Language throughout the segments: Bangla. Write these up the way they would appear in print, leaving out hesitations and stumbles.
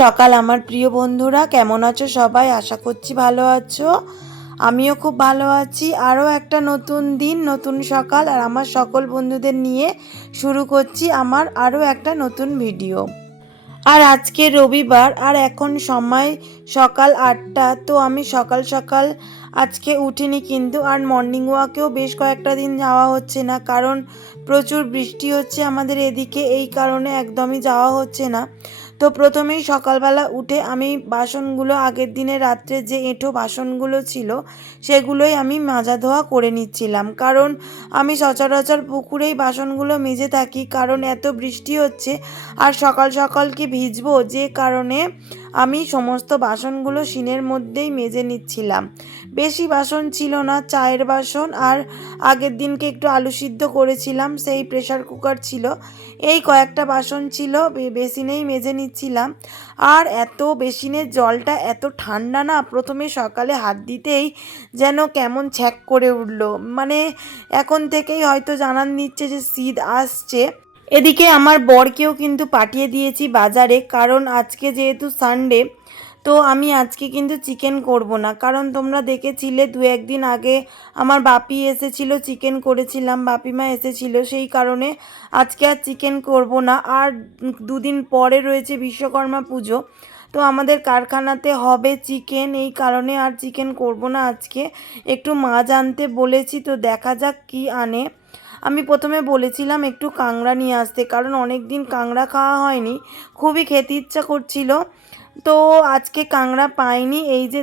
সকাল আমার প্রিয় বন্ধুরা, কেমন আছো সবাই? আশা করছি ভালো আছো। আমিও খুব ভালো আছি। আরও একটা নতুন দিন, নতুন সকাল, আর আমার সকল বন্ধুদের নিয়ে শুরু করছি আমার আরও একটা নতুন ভিডিও। আর আজকে রবিবার, আর এখন সময় সকাল 8টা। তো আমি সকাল সকাল আজকে উঠিনি কিন্তু, আর মর্নিং ওয়াকেও বেশ কয়েকটা দিন যাওয়া হচ্ছে না, কারণ প্রচুর বৃষ্টি হচ্ছে আমাদের এদিকে, এই কারণে একদমই যাওয়া হচ্ছে না। তো প্রথমেই সকালবেলা উঠে আমি বাসনগুলো, আগের দিনে রাত্রে যে এঁঠো বাসনগুলো ছিল সেগুলোই আমি মাজা ধোয়া করে নিচ্ছিলাম, কারণ আমি সচরাচর পুকুরেই বাসনগুলো মেজে থাকি, কারণ এত বৃষ্টি হচ্ছে আর সকাল সকাল কি ভিজবো, যে কারণে আমি সমস্ত বাসনগুলো সিনের মধ্যেই মেজে নিচ্ছিলাম। বেশি বাসন ছিল না, চায়ের বাসন, আর আগের দিনকে একটু আলু সিদ্ধ করেছিলাম সেই প্রেসার কুকার ছিল, এই কয়েকটা বাসন ছিল, বেসিনেই মেজে নিচ্ছিলাম। আর এত বেসিনের জলটা এত ঠান্ডা না, প্রথমে সকালে হাত দিতেই যেন কেমন ছ্যাক করে উঠলো, মানে এখন থেকেই হয়তো জানান দিচ্ছে যে শীত আসছে। এদিকে আমার বরকেও কিন্তু পাঠিয়ে দিয়েছি বাজারে, কারণ আজকে যেহেতু সানডে, তো আমি আজকে কিন্তু চিকেন করব না, কারণ তোমরা দেখেছিলে 2-1 দিন আগে আমার বাপি এসেছিল, চিকেন করেছিলাম, বাপিমা এসেছিল, সেই কারণে আজকে আর চিকেন করব না। আর 2 দিন পরে রয়েছে বিশ্বকর্মা পুজো, তো আমাদের কারখানাতে হবে চিকেন, এই কারণে আর চিকেন করব না আজকে। একটু মাছ আনতে বলেছি, তো দেখা যাক কি আনে। আমি প্রথমে বলেছিলাম একটু কাঁকড়া নিয়ে আসতে, কারণ অনেক দিন কাঁকড়া খাওয়া হয়নি, খুবই খেতে ইচ্ছা করছিল। তো আজকে কাঁকড়া পাইনি, এই যে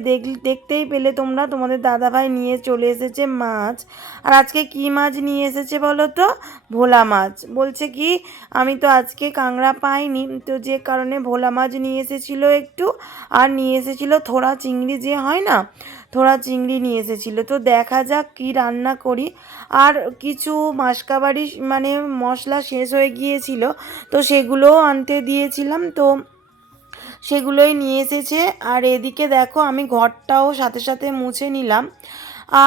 দেখতেই পেলে তোমরা, তোমাদের দাদাভাই নিয়ে চলে এসেছে মাছ। আর আজকে কি মাছ নিয়ে এসেছে বলো তো? ভোলা মাছ। বলছে কি আমি তো আজকে কাঁকড়া পাইনি, তো যে কারণে ভোলা মাছ নিয়ে এসেছিলো একটু, আর নিয়ে এসেছিলো থোড়া চিংড়ি যে হয় না, থোড়া চিংড়ি নিয়ে এসেছিলো। তো দেখা যাক কি রান্না করি। আর কিছু মাসকাবাড়ি মানে মশলা শেষ হয়ে গিয়েছিল, তো সেগুলোও আনতে দিয়েছিলাম, তো সেগুলোই নিয়ে এসেছে। আর এদিকে দেখো আমি ঘরটাও সাথে সাথে মুছে নিলাম।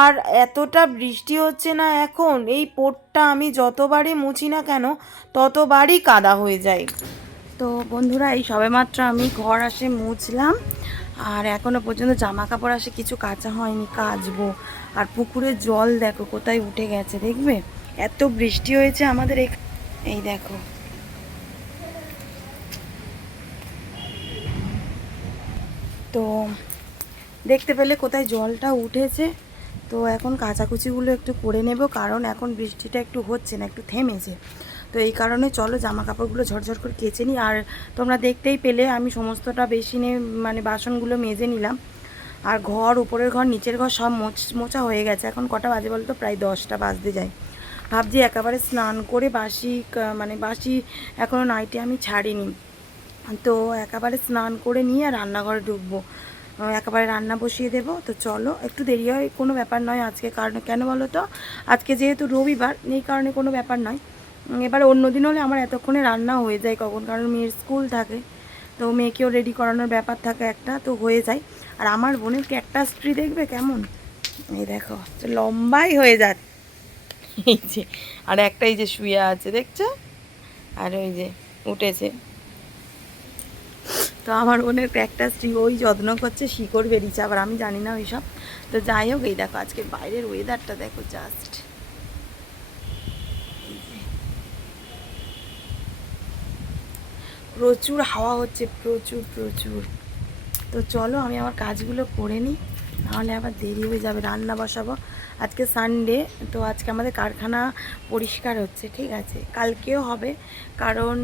আর এতটা বৃষ্টি হচ্ছে না এখন, এই পোটটা আমি যতবারই মুছি না কেন ততবারই কাদা হয়ে যায়। তো বন্ধুরা, এই সবেমাত্র আমি ঘর আসে মুছলাম, আর এখনও পর্যন্ত জামা কাপড় আসে কিছু কাচা হয়নি, কাচবো। আর পুকুরের জল দেখো কোথায় উঠে গেছে, দেখবে এত বৃষ্টি হয়েছে আমাদের এই দেখো। তো দেখতে পেলে কোথায় জলটা উঠেছে। তো এখন কাচাকুচিগুলো একটু করে নেব, কারণ এখন বৃষ্টিটা একটু হচ্ছে না, একটু থেমেছে। তো এই কারণে চলো জামা কাপড়গুলো ঝরঝর করে কেচে নিই। আর তোমরা দেখতেই পেলে আমি সমস্তটা বেসিনে মানে বাসনগুলো মেজে নিলাম। আর ঘর, উপরের ঘর নিচের ঘর সব মোছা হয়ে গেছে। এখন কটা বাজে বলো তো? প্রায় 10টা বাজতে যায়। ভাবছি একেবারে স্নান করে বাসি এখনও নাইটে আমি ছাড়িনি, তো একেবারে স্নান করে নিয়ে আর রান্নাঘরে ঢুকবো, একেবারে রান্না বসিয়ে দেবো। তো চলো, একটু দেরি হয় কোনো ব্যাপার নয় আজকে, কারণ কেন বলো তো, আজকে যেহেতু রবিবার, এই কারণে কোনো ব্যাপার নয়। এবার অন্য দিন হলে আমার এতক্ষণে রান্না হয়ে যায় কখন, কারণ মেয়ের স্কুল থাকে, তো মেয়েকেও রেডি করানোর ব্যাপার থাকে একটা, তো হয়ে যায়। আর আমার বোনের ক্যাকটাস ট্রি দেখবে কেমন, এই দেখো লম্বাই হয়ে যাচ্ছে, এই যে, আর একটা এই যে শুয়ে আছে দেখছো, আর ওই যে উঠেছে। তো আমার বোনের ক্যাকটাস ট্রি ওই যত্ন করছে, শিকড় বেরিয়েছে, আবার আমি জানি না ওইসব। তো যাই হোক, এই দেখো আজকে বাইরের ওয়েদারটা দেখো জাস্ট, প্রচুর হাওয়া হচ্ছে, প্রচুর প্রচুর। তো চলো আমি আমার কাজগুলো করে নিই, নাহলে আবার দেরি হয়ে যাবে, রান্না বসাবো। আজকে সানডে, তো আজকে আমাদের কারখানা পরিষ্কার হচ্ছে, ঠিক আছে, কালকেও হবে, কারণ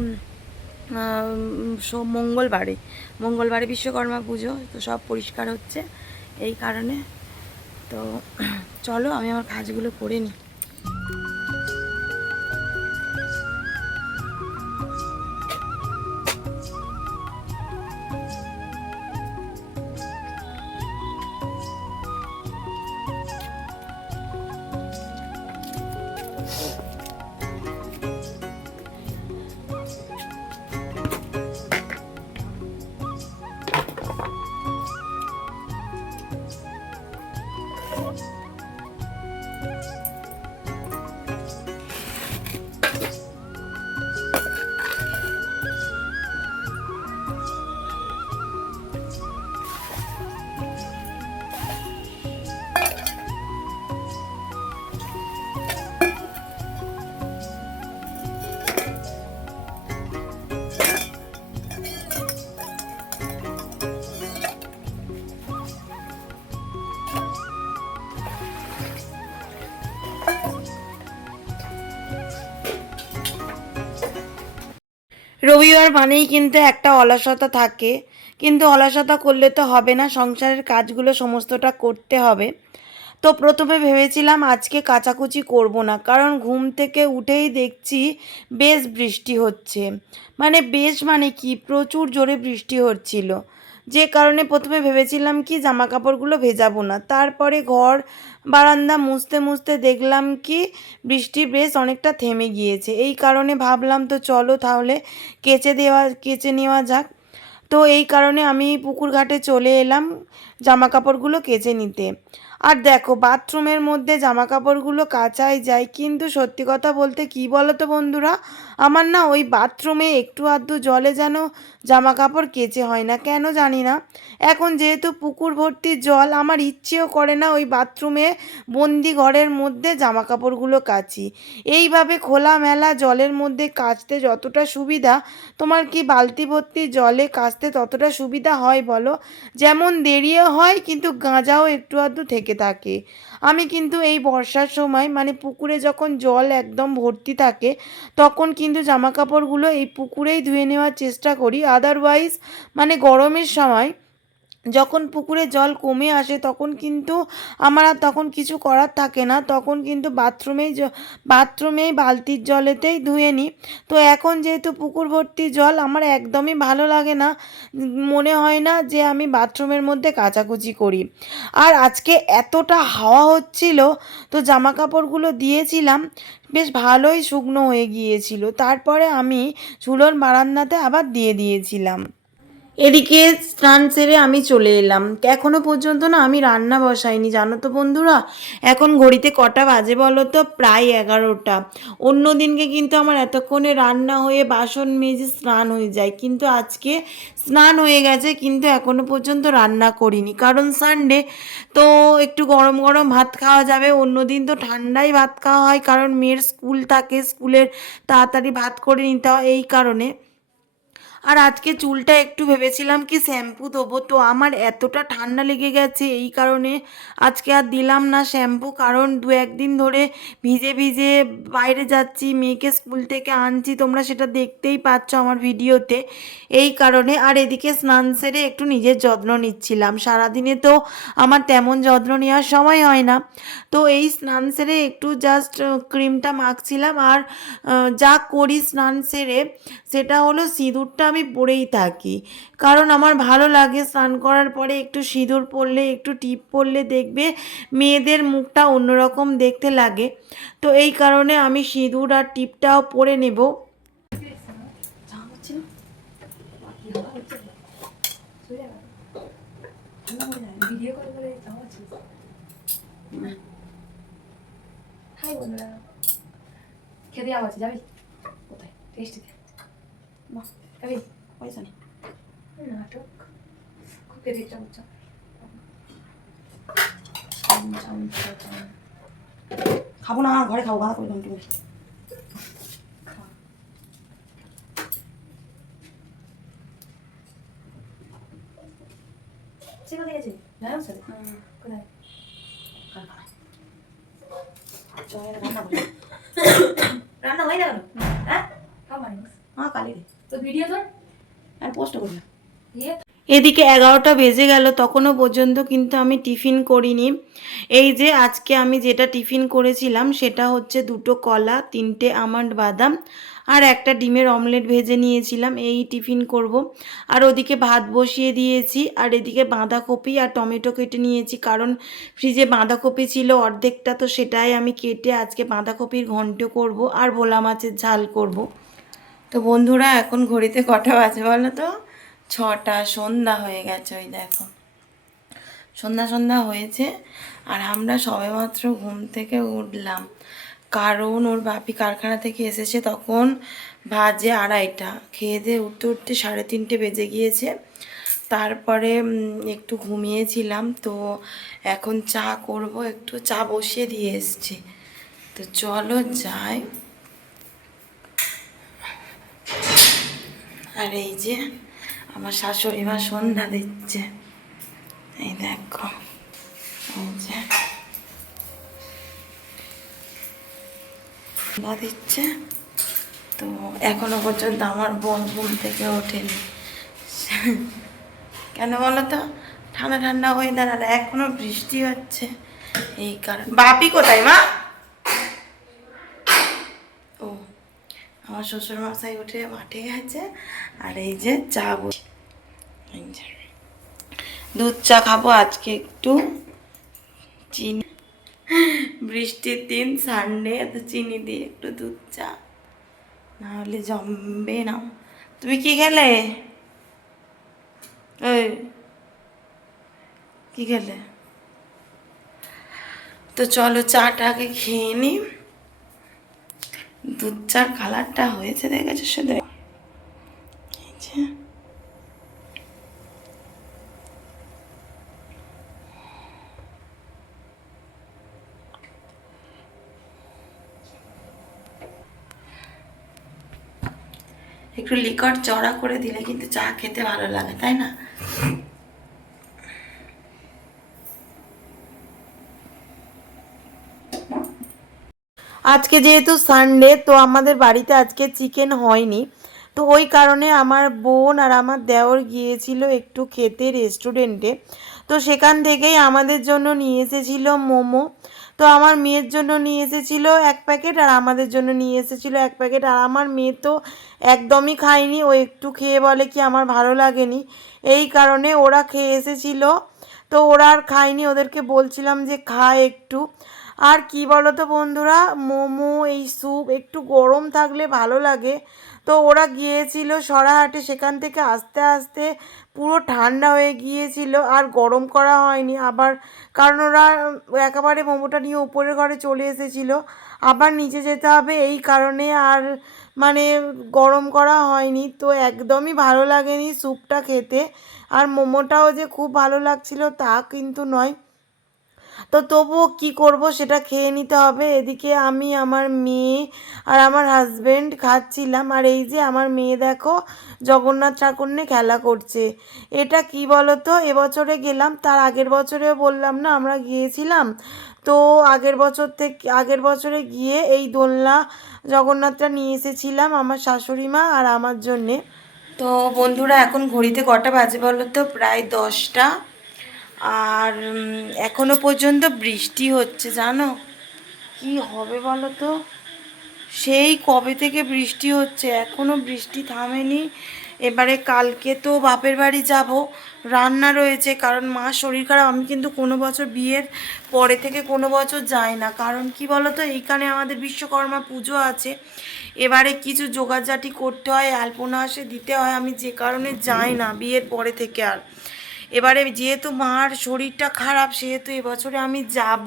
মঙ্গলবারে বিশ্বকর্মা পুজো, তো সব পরিষ্কার হচ্ছে এই কারণে। তো চলো আমি আমার কাজগুলো করে নিই। রবিবার মানেই কিন্তু একটা অলসতা থাকে, কিন্তু অলসতা করলে তো হবে না, সংসারের কাজগুলো সমস্তটা করতে হবে। তো প্রথমে ভেবেছিলাম আজকে কাচাকুচি করব না, কারণ ঘুম থেকে উঠেই দেখছি বেশ বৃষ্টি হচ্ছে, মানে বেশ মানে কি প্রচুর জোরে বৃষ্টি হচ্ছিল, যে কারণে প্রথমে ভেবেছিলাম কি জামা কাপড়গুলো ভেজাবো না। তারপরে ঘর বারান্দা মুছতে মুছতে দেখলাম কি বৃষ্টি বেশ অনেকটা থেমে গিয়েছে, এই কারণে ভাবলাম তো চলো তাহলে কেচে নেওয়া যাক। তো এই কারণে আমি পুকুর ঘাটে চলে এলাম জামা কাপড়গুলো কেচে নিতে। আর দেখো বাথরুমের মধ্যে জামা কাপড়গুলো কাচাই যায়, কিন্তু সত্যি কথা বলতে কি বলো তো বন্ধুরা, আমার না ওই বাথরুমে একটু আধটু জলে যেন জামা কাপড় কেচে হয় না, কেন জানি না। এখন যেহেতু পুকুর ভর্তি জল, আমার ইচ্ছেও করে না ওই বাথরুমে বন্দি ঘরের মধ্যে জামা কাপড়গুলো কাচি। এইভাবে খোলামেলা জলের মধ্যে কাচতে যতটা সুবিধা, তোমার কি বালতি ভর্তি জলে কাচতে ততটা সুবিধা হয় বলো? যেমন দেরিও হয়, কিন্তু গাঁজাও একটু আধটু থেকে থাকে। আমি কিন্তু এই বর্ষার সময় মানে পুকুরে যখন জল একদম ভর্তি থাকে, তখন কিন্তু জামা কাপড়গুলো এই পুকুরেই ধুয়ে নেওয়ার চেষ্টা করি। আদারওয়াইজ মানে গরমের সময় যখন পুকুরে জল কমে আসে তখন কিন্তু আমার আর তখন কিছু করার থাকে না, তখন কিন্তু বাথরুমেই বালতির জলেতেই ধুয়ে নিই। তো এখন যেহেতু পুকুর ভর্তি জল, আমার একদমই ভালো লাগে না, মনে হয় না যে আমি বাথরুমের মধ্যে কাচাকুচি করি। আর আজকে এতটা হাওয়া হচ্ছিল, তো জামা কাপড়গুলো দিয়েছিলাম বেশ ভালোই শুকনো হয়ে গিয়েছিল, তারপরে আমি চুলোর বারান্দাতে আবার দিয়ে দিয়েছিলাম। এদিকে স্নান সেরে আমি চলে এলাম, এখনো পর্যন্ত না আমি রান্না বসাইনি জানো তো বন্ধুরা। এখন ঘড়িতে কটা বাজে বলো তো, প্রায় 11টা। অন্য দিনকে কিন্তু আমার এতক্ষণে রান্না হয়ে বাসন মেজে স্নান হয়ে যায়, কিন্তু আজকে স্নান হয়ে গেছে কিন্তু এখনো পর্যন্ত রান্না করিনি, কারণ সানডে তো একটু গরম গরম ভাত খাওয়া যাবে। অন্য দিন তো ঠান্ডাই ভাত খাওয়া হয়, কারণ মেয়ের স্কুল থাকে, স্কুলের তাড়াতাড়ি ভাত করে নিতে হয়, এই কারণে। আর আজকে চুলটা একটু ভেবেছিলাম কি শ্যাম্পু দেবো, তো আমার এতটা ঠান্ডা লেগে গেছে এই কারণে আজকে আর দিলাম না শ্যাম্পু, কারণ দু একদিন ধরে ভিজে ভিজে বাইরে যাচ্ছি, মেয়েকে স্কুল থেকে আনছি, তোমরা সেটা দেখতেই পাচ্ছ আমার ভিডিওতে, এই কারণে। আর এদিকে স্নান সেরে একটু নিজের যত্ন নিচ্ছিলাম, সারাদিনে তো আমার তেমন যত্ন নেওয়ার সময় হয় না, তো এই স্নান সেরে একটু জাস্ট ক্রিমটা মাখছিলাম। আর যা করি স্নান সেরে সেটা হলো সিঁদুরটা আমি পরেই থাকি, কারণ আমার ভালো লাগে স্নান করার পরে একটু সিঁদুর পরলে, একটু টিপ পরলে দেখবে মেয়েদের মুখটা অন্যরকম দেখতে লাগে। তো এই কারণে আমি সিঁদুর আর টিপটাও পরে নেব। হাই বন্ধুরা, খেতে যাওয়া আছে, যাবি কোথায়? টেস্টিতে যাবি? পয়সা নেই, নাটক খুব খেতে ইচ্ছা করছে। খাবো না, ঘরে খাবো, গাঁদা করে ঘন্টি করে। সে কোথায় গেছে? জানো স্যার কোথায়? রান্না হয় না কেন? হ্যাঁ খাও মানুষ কালি রে, তো ভিডিও তোর আর পোস্ট করি না। ইয়ে এদিকে 11টা বেজে গেল, তখনও পর্যন্ত কিন্তু আমি টিফিন করিনি। এই যে আজকে আমি যেটা টিফিন করেছিলাম সেটা হচ্ছে 2টো কলা, 3টে আমন্ড বাদাম আর একটা ডিমের অমলেট ভেজে নিয়েছিলাম, এই টিফিন করব। আর ওদিকে ভাত বসিয়ে দিয়েছি, আর এদিকে বাঁধাকপি আর টমেটো কেটে নিয়েছি, কারণ ফ্রিজে বাঁধাকপি ছিল অর্ধেকটা, তো সেটাই আমি কেটে আজকে বাঁধাকপির ঘন্ট করব আর ভোলা মাছের ঝাল করব। তো বন্ধুরা এখন ঘড়িতে কটা বাজে বলো তো, 6টা, সন্ধ্যা হয়ে গেছে, ওই দেখো সন্ধ্যা সন্ধ্যা হয়েছে। আর আমরা সবেমাত্র ঘুম থেকে উঠলাম, কারণ ওর বাপি কারখানা থেকে এসেছে তখন বাজে 2:30, খেয়ে দিয়ে উঠতে উঠতে 3:30 বেজে গিয়েছে। তারপরে একটু ঘুমিয়েছিলাম, তো এখন চা করব, একটু চা বসিয়ে দিয়ে এসছি, তো চলো যাই। আর এই যে আমার শাশুড়ি মা সন্ধ্যা দিচ্ছে, এই দেখো, এই যে সন্ধ্যা দিচ্ছে, তো এখনো পর্যন্ত আমার বোন ঘুম থেকে ওঠেনি। কেন বলো তো? ঠান্ডা ঠান্ডা ওয়েদার আর এখনো বৃষ্টি হচ্ছে, এই কারণ। বাপি কোথায় মা? ও, আমার শ্বশুর মশাই উঠে মাঠে গেছে। আর এই যে চা এই যে দুধ চা খাবো আজকে, একটু চিনি, বৃষ্টির দিন সানডে, তো চিনি দিয়ে একটু দুধ চা, নাহলে জমবে না। তুমি কি খেলে? এই কি খেলে? তো চলো চাটাকে খেয়ে নি। দুধ চার কালারটা হয়েছে দেখেছো শুধু, এই যে। একটু লিকার চড়া করে দিলে কিন্তু চা খেতে ভালো লাগে, তাই না? আজকে যেহেতু সানডে, তো আমাদের বাড়িতে আজকে চিকেন হয়নি। তো ওই কারণে আমার বোন আর আমার দেওর গিয়েছিল একটু খেতে রেস্টুরেন্টে। তো সেখান থেকেই আমাদের জন্য নিয়ে এসেছিল মোমো। তো আমার মেয়ের জন্য নিয়ে এসেছিল 1 প্যাকেট, আর আমাদের জন্য নিয়ে এসেছিল 1 প্যাকেট। আর আমার মেয়ে তো একদমই খায়নি, ও একটু খেয়ে বলে কি আমার ভালো লাগেনি, এই কারণে ওরা খেয়ে এসেছিল। তো ওরা আর খায়নি, ওদেরকে বলছিলাম যে খায় একটু। আর কি বলো তো বন্ধুরা, মোমো এই স্যুপ একটু গরম থাকলে ভালো লাগে। তো ওরা গিয়েছিল সরাহাটে, সেখান থেকে আস্তে আস্তে পুরো ঠান্ডা হয়ে গিয়েছিল, আর গরম করা হয়নি আবার, কারণ ওরা একেবারে মোমোটা নিয়ে উপরের ঘরে চলে এসেছিলো, আবার নিচে যেতে হবে, এই কারণে আর মানে গরম করা হয়নি। তো একদমই ভালো লাগেনি স্যুপটা খেতে, আর মোমোটাও যে খুব ভালো লাগছিল তা কিন্তু নয়। তো তবুও কী করব, সেটা খেয়ে নিতে হবে। এদিকে আমি, আমার মেয়ে আর আমার হাজবেন্ড খাচ্ছিলাম। আর এই যে আমার মেয়ে দেখো জগন্নাথ ঠাকুর নিয়ে খেলা করছে। এটা কি বলো তো, এবছরে গেলাম, তার আগের বছরেও বললাম না আমরা গিয়েছিলাম। তো আগের বছরে গিয়ে এই দোলনা জগন্নাথটা নিয়ে এসেছিলাম আমার শাশুড়ি মা আর আমার জন্যে। তো বন্ধুরা এখন ঘড়িতে কটা বাজে বলো তো? প্রায় 10টা। আর এখনো পর্যন্ত বৃষ্টি হচ্ছে, জানো কি হবে বলো তো? সেই কবে থেকে বৃষ্টি হচ্ছে, এখনো বৃষ্টি থামেনি। এবারে কালকে তো বাপের বাড়ি যাব, রান্না রয়েছে, কারণ মা শরীর খারাপ। আমি কিন্তু কোনো বছর বিয়ের পরে থেকে কোনো বছর যাই না, কারণ কি বলো তো, এইখানে আমাদের বিশ্বকর্মা পুজো আছে, এবারে কিছু জোগাড়জাটি করতে হয়, আলপনা আসে দিতে হয়, আমি যে কারণে যাই না বিয়ের পরে থেকে। আর এবারে যেহেতু মার শরীরটা খারাপ, সেহেতু এবছরে আমি যাব।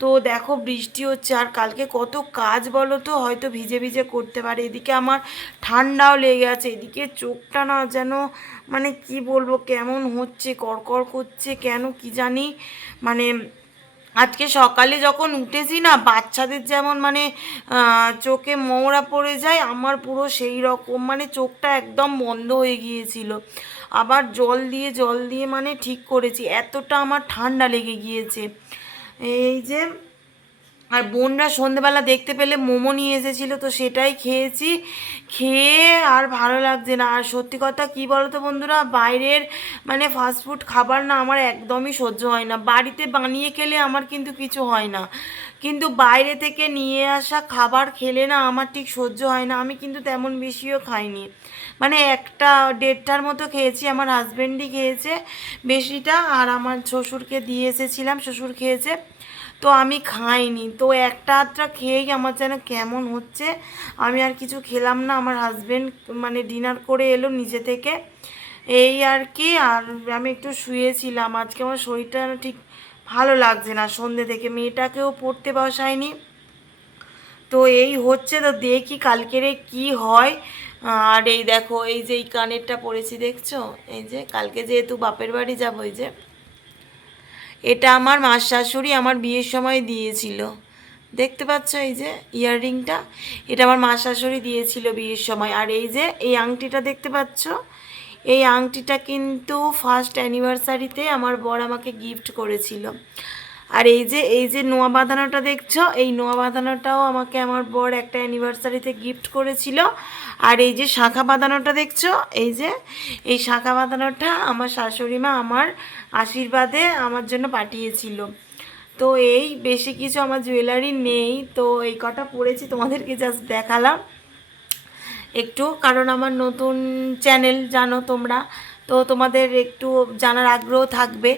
তো দেখো বৃষ্টি হচ্ছে, আর কালকে কত কাজ বলো তো, হয়তো ভিজে ভিজে করতে পারে। এদিকে আমার ঠান্ডাও লেগে আছে, এদিকে চোখটা না যেন মানে কি বলবো কেমন হচ্ছে, কড়কড় করছে কেন কি জানি। মানে আজকে সকালে যখন উঠেছি না, বাচ্চাদের যেমন মানে চোখে মৌরা পড়ে যায়, আমার পুরো সেই রকম, মানে চোখটা একদম বন্ধ হয়ে গিয়েছিল। আবার জল দিয়ে মানে ঠিক করেছি, এতটা আমার ঠান্ডা লেগে গিয়েছে। এই যে, আর বোনরা সন্ধেবেলা দেখতে পেলে মোমো নিয়ে এসেছিলো, তো সেটাই খেয়েছি। খেয়ে আর ভালো লাগছে না। আর সত্যি কথা কী বলো তো বন্ধুরা, বাইরের মানে ফাস্টফুড খাবার না আমার একদমই সহ্য হয় না। বাড়িতে বানিয়ে খেলে আমার কিন্তু কিছু হয় না, কিন্তু বাইরে থেকে নিয়ে আসা খাবার খেলে না আমার ঠিক সহ্য হয় না। আমি কিন্তু তেমন বেশিও খাইনি, মানে 1-1.5টার মতো খেয়েছি, আমার হাজব্যান্ডই খেয়েছে বেশিটা, আর আমার শ্বশুরকে দিয়ে এসেছিলাম, শ্বশুর খেয়েছে, তো আমি খাইনি। তো একটা আধটা খেয়েই আমার যেন কেমন হচ্ছে, আমি আর কিছু খেলাম না। আমার হাজব্যান্ড মানে ডিনার করে এলো নিজে থেকে, এই আর কি। আর আমি একটু শুয়েছিলাম, আজকে আমার শরীরটা ঠিক ভালো লাগছে না সন্ধ্যে থেকে, মেয়েটাকেও পড়তে বসায়নি। তো এই হচ্ছে, তো দেখি কালকেরে কি হয়। আর এই দেখো এই যে এই কানেরটা পরেছি দেখছো, এই যে কালকে যেহেতু বাপের বাড়ি যাবো, এই যে এটা আমার মার শাশুড়ি আমার বিয়ের সময় দিয়েছিল, দেখতে পাচ্ছ এই যে ইয়াররিংটা, এটা আমার মা শাশুড়ি দিয়েছিল বিয়ের সময়। আর এই যে এই আংটিটা দেখতে পাচ্ছ, এই আংটিটা কিন্তু ফার্স্ট অ্যানিভার্সারিতে আমার বর আমাকে গিফট করেছিল। আর এই যে নোয়া বাঁধানোটা দেখছো, এই নোয়া বাঁধানোটাও আমাকে আমার বর একটা অ্যানিভার্সারিতে গিফট করেছিল। আর এই যে শাঁখা বাঁধানোটা দেখছো, এই শাঁখা বাঁধানোটা আমার শাশুড়ি মা আমার আশীর্বাদে আমার জন্য পাঠিয়েছিল। তো এই বেশি কিছু আমার জুয়েলারি নেই, তো এই কটা পরেছি, তোমাদেরকে জাস্ট দেখালাম একটু, কারণ আমার নতুন চ্যানেল জানো তোমরা, তো তোমাদের একটু জানার আগ্রহ থাকবে,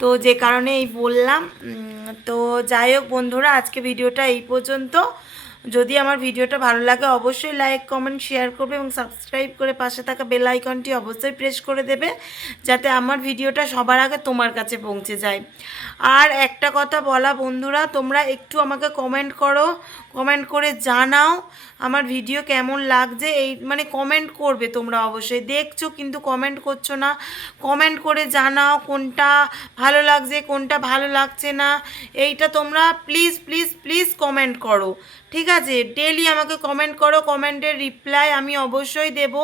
তো যে কারণে এই বললাম। তো যাই হোক বন্ধুরা, আজকে ভিডিওটা এই পর্যন্ত। যদি আমার ভিডিওটা ভালো লাগে অবশ্যই লাইক কমেন্ট শেয়ার করবে এবং সাবস্ক্রাইব করে পাশে থাকা বেল আইকনটি অবশ্যই প্রেস করে দেবে, যাতে আমার ভিডিওটা সবার আগে তোমার কাছে পৌঁছে যায়। আর একটা কথা বলা বন্ধুরা, তোমরা একটু আমাকে কমেন্ট করো, কমেন্ট করে জানাও আমার ভিডিও কেমন লাগছে। এই মানে কমেন্ট করবে তোমরা, অবশ্যই দেখছো কিন্তু কমেন্ট করছো না। কমেন্ট করে জানাও কোনটা ভালো লাগছে কোনটা ভালো লাগছে না, এইটা তোমরা প্লিজ প্লিজ প্লিজ কমেন্ট করো, ঠিক আছে? ডেলি আমাকে কমেন্ট করো, কমেন্টের রিপ্লাই আমি অবশ্যই দেব।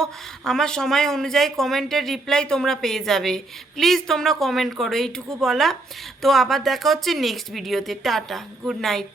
আমার সময় অনুযায়ী কমেন্টের রিপ্লাই তোমরা পেয়ে যাবে। প্লিজ তোমরা কমেন্ট করো, এইটুকু বলা। তো আবার দেখা হচ্ছে নেক্সট ভিডিওতে। Tata, good night.